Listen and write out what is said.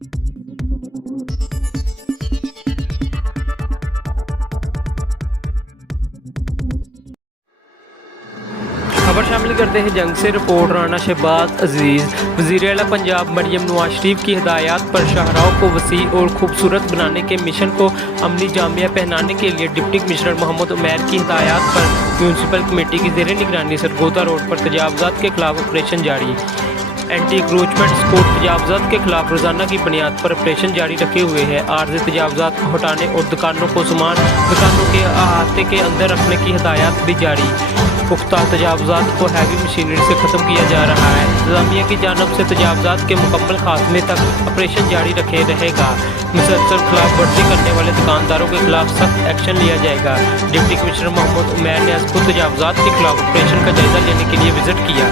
खबर शामिल करते हैं जंग से। रिपोर्ट राना शहबाज अजीज़। वज़ीर आला पंजाब मरियम नवाज शरीफ की हिदायत पर शाहराहों को वसी और खूबसूरत बनाने के मिशन को अमली जामिया पहनाने के लिए डिप्टी कमिश्नर मोहम्मद उमैर की हिदायत पर म्यूनसिपल कमेटी की ज़ेर निगरानी सरगोदा रोड पर तजावुज़ात के खिलाफ ऑपरेशन जारी। एंटी इंक्रोचमेंट स्कोर तजावुज़ात के खिलाफ रोज़ाना की बुनियाद पर ऑपरेशन जारी रखे हुए है। आर्ज़ी तजावुज़ात को हटाने और दुकानों को दुकानों के अहाते के अंदर रखने की हिदायत भी जारी। पुख्ता तजावुज़ात को हैवी मशीनरी से ख़त्म किया जा रहा है। इंतज़ामिया की जानब से तजावुज़ात के मुकम्मल खात्मे तक ऑपरेशन जारी रखे रहेगा। मुसलसल खिलाफ वर्जी करने वाले दुकानदारों के खिलाफ सख्त एक्शन लिया जाएगा। डिप्टी कमिश्नर मोहम्मद उमैर ने खुद तजावुज़ात के खिलाफ ऑपरेशन का जायज़ा लेने के लिए विजिट किया।